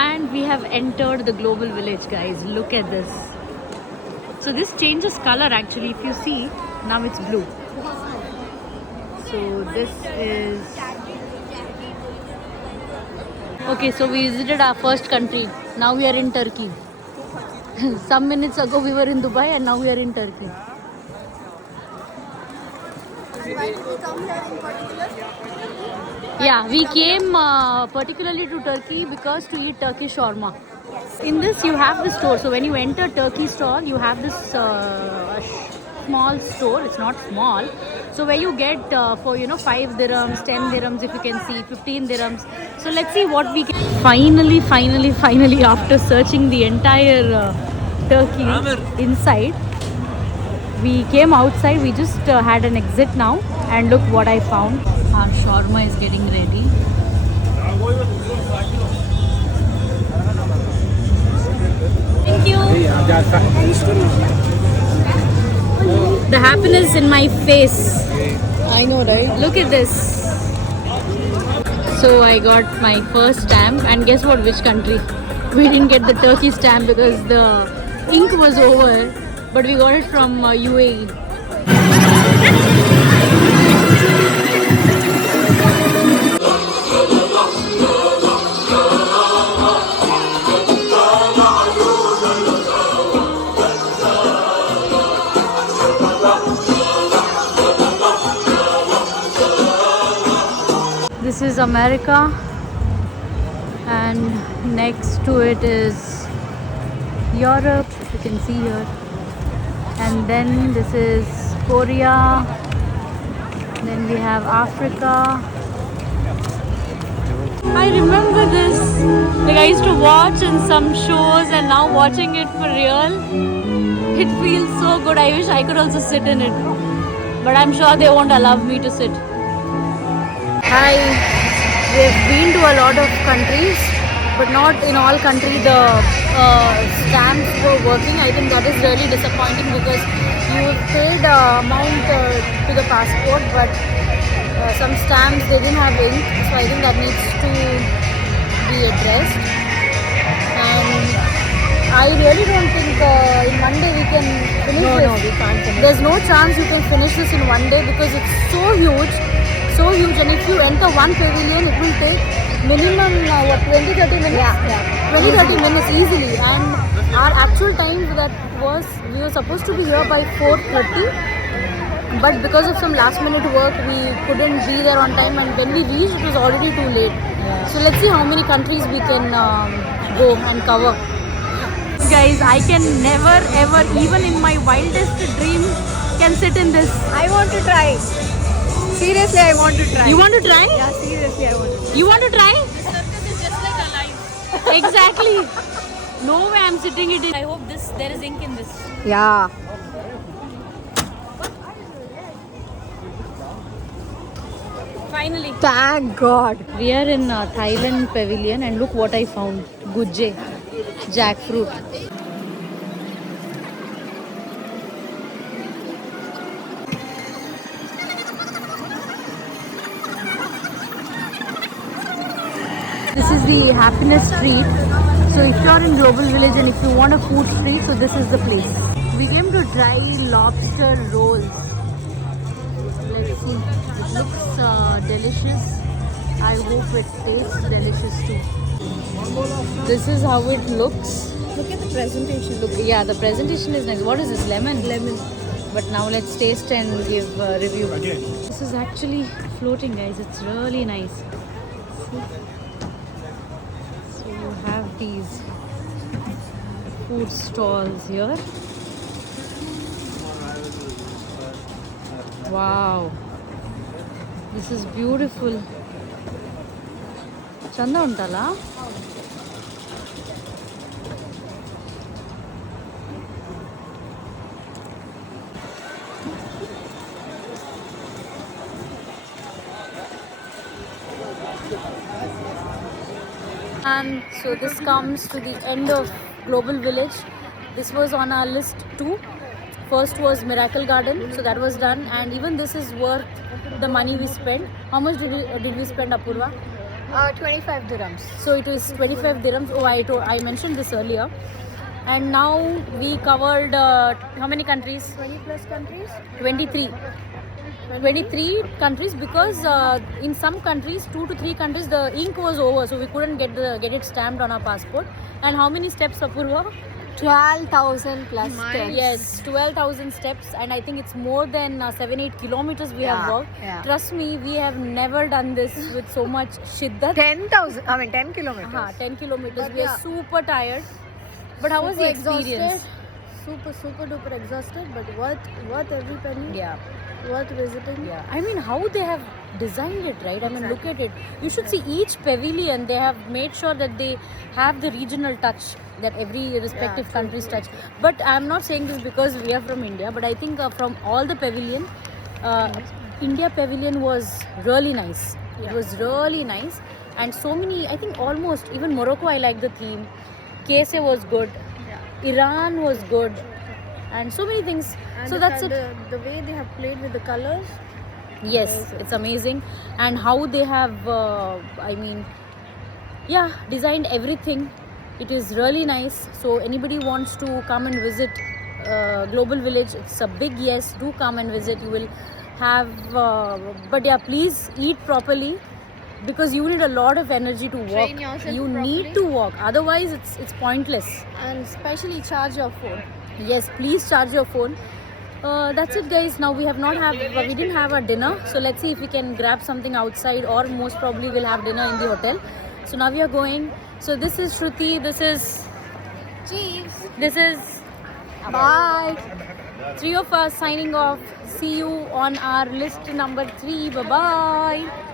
And we have entered the global village, guys. Look at this. So this changes color actually. If you see, now it's blue. So this is... Okay, so we visited our first country. Now we are in Turkey. Some minutes ago we were in Dubai and now we are in Turkey. Why did you come here in particular? Yeah, we came particularly to Turkey because to eat Turkish shawarma. In this you have the store. So when you enter Turkey stall, you have this small store. It's not small. So where you get for 5 dirhams, 10 dirhams if you can see, 15 dirhams. So let's see what we can. Finally, after searching the entire Turkey inside, we came outside. We just had an exit now, and look what I found. Our shawarma is getting ready. Thank you. The happiness in my face. I know, right? Look at this. So I got my first stamp, and guess what? Which country? We didn't get the Turkey stamp because the ink was over, but we got it from UAE. This is America, and next to it is Europe, if you can see here, and then this is Korea, then we have Africa. I remember this, like I used to watch in some shows, and now watching it for real, it feels so good. I wish I could also sit in it, but I'm sure they won't allow me to sit. Hi, we've been to a lot of countries, but not in all countries the stamps were working. I think that is really disappointing because you paid amount to the passport, but some stamps they didn't have ink, so I think that needs to be addressed. And I really don't think in one day we can finish this. No, we can't finish. There's no chance you can finish this in one day because it's so huge. And if you enter one pavilion, it will take minimum 20-30 minutes. Yeah. 20-30 minutes easily. And our actual time that was, we were supposed to be here by 4:30, but because of some last minute work, we couldn't be there on time. And when we reached, it was already too late. Yeah. So let's see how many countries we can go and cover. Guys, I can never ever, even in my wildest dream, can sit in this. I want to try. Seriously, I want to try. You want to try? Yeah, seriously, I want to try. You want to try? This circus is just like a life. Exactly. No way I'm sitting it in. I hope there is ink in this. Yeah. Finally. Thank God. We are in Thailand pavilion, and look what I found. Gujje, jackfruit. This is the happiness street. So if you are in Global Village and if you want a food street, so this is the place. We came to try lobster rolls. Let's see. It looks delicious. I hope it tastes delicious too. This is how it looks. Look at the presentation. Look, yeah, the presentation is nice. What is this? Lemon? Lemon. But now let's taste and give a review. This is actually floating, guys. It's really nice. See? So you have these food stalls here. Wow. This is beautiful. Chanda untala? And so this comes to the end of Global Village. This was on our list too. First was Miracle Garden, so that was done, and even this is worth the money we spent. How much did we spend, Apurva? 25 dirhams. So it is 25 dirhams. Oh, I mentioned this earlier. And now we covered how many countries? 20 plus countries. 23. 23 countries, because in some countries, 2 to 3 countries, the ink was over, so we couldn't get it stamped on our passport. And how many steps, Apurva? 12,000 plus My- steps. Yes, 12,000 steps, and I think it's more than 7-8 kilometers we have Yeah, walked. yeah. Trust me, we have never done this with so much shiddat. 10,000. I mean 10 kilometers. 10 kilometers. But We are yeah. super tired. But how was the Super experience? exhausted. Super duper exhausted, but worth every penny. Yeah. Worth visiting. Yeah, I mean, how they have designed it, right? I mean, Exactly. look at it. You should see each pavilion. They have made sure that they have the regional touch that every respective true, country's true. touch. But I'm not saying this because we are from India. But I think from all the pavilion, India pavilion was really nice. It Yeah. was really nice, and so many. I think almost even Morocco. I like the theme. KSA was good. Yeah. Iran was good, and so many things. And So that's it. the way they have played with the colors. Yes, Amazing. it's amazing, and how they have designed everything. It is really nice. So anybody wants to come and visit Global Village, it's a big yes. Do come and visit. You will have but yeah, please eat properly, because you need a lot of energy to walk. Train yourself You properly. need to walk, otherwise it's pointless. And especially charge your phone. Yes, please charge your phone. That's it, guys. Now we didn't have our dinner, so let's see if we can grab something outside, or most probably we'll have dinner in the hotel. So now we are going. So this is Shruti. This is Bye. 3 of us signing off. See you on our list number 3. Bye bye.